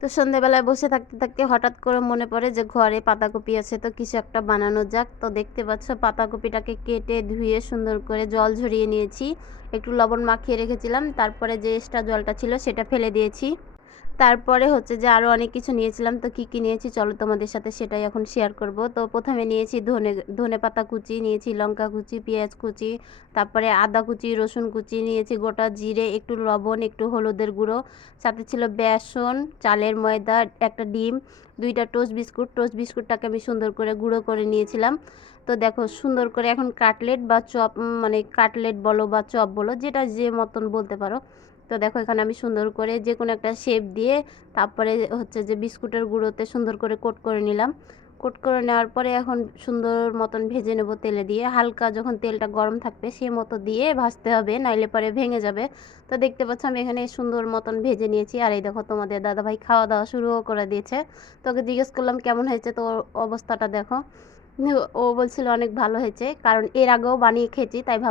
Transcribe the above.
তো সন্ধ্যেবেলায় বসে থাকতে থাকতে হঠাৎ করে মনে পড়ে যে ঘরে পাতাকপি আছে, তো কিছু একটা বানানো যাক। তো দেখতে পাচ্ছ পাতাকপিটাকে কেটে ধুয়ে সুন্দর করে জল ঝরিয়ে নিয়েছি, একটু লবণ মাখিয়ে রেখেছিলাম, তারপরে যে এক্সট্রা জলটা ছিল সেটা ফেলে দিয়েছি। তারপরে হচ্ছে যে আরও অনেক কিছু নিয়েছিলাম, তো কী কী নিয়েছি চলো তোমাদের সাথে সেটাই এখন শেয়ার করব। তো প্রথমে নিয়েছি ধনে পাতা কুচি, নিয়েছি লঙ্কা কুচি, পেঁয়াজ কুচি, তারপরে আদা কুচি, রসুন কুচি, নিয়েছি গোটা জিরে, একটু লবণ, একটু হলুদের গুঁড়ো, সাথে ছিল বেসন, চালের ময়দা, একটা ডিম, 2টা টোস্ট বিস্কুটটাকে আমি সুন্দর করে গুঁড়ো করে নিয়েছিলাম। তো দেখো সুন্দর করে এখন কাটলেট বা চপ, মানে কাটলেট বলো বা চপ বলো, যেটা যে মতন বলতে পারো। তো দেখো এখানে আমি সুন্দর করে যে কোনো একটা শেপ দিয়ে তারপরে হচ্ছে যে বিস্কুটের গুঁড়োতে সুন্দর করে কোট করে নিলাম। কোট করে নেওয়ার পরে এখন সুন্দর মতন ভেজে নেব তেলে দিয়ে, হালকা যখন তেলটা গরম থাকবে সে মতো দিয়ে ভাজতে হবে, নাইলে পরে ভেঙে যাবে। তো দেখতে পাচ্ছ আমি এখানে সুন্দর মতন ভেজে নিয়েছি। আর এই দেখো তোমাদের দাদাভাই খাওয়া দাওয়া শুরুও করে দিয়েছে। তোকে জিজ্ঞেস করলাম কেমন হয়েছে, তো ওর অবস্থাটা দেখো। ও বলছিল অনেক ভালো হয়েছে, কারণ এর আগেও বানিয়ে খেয়েছি, তাই ভাবলাম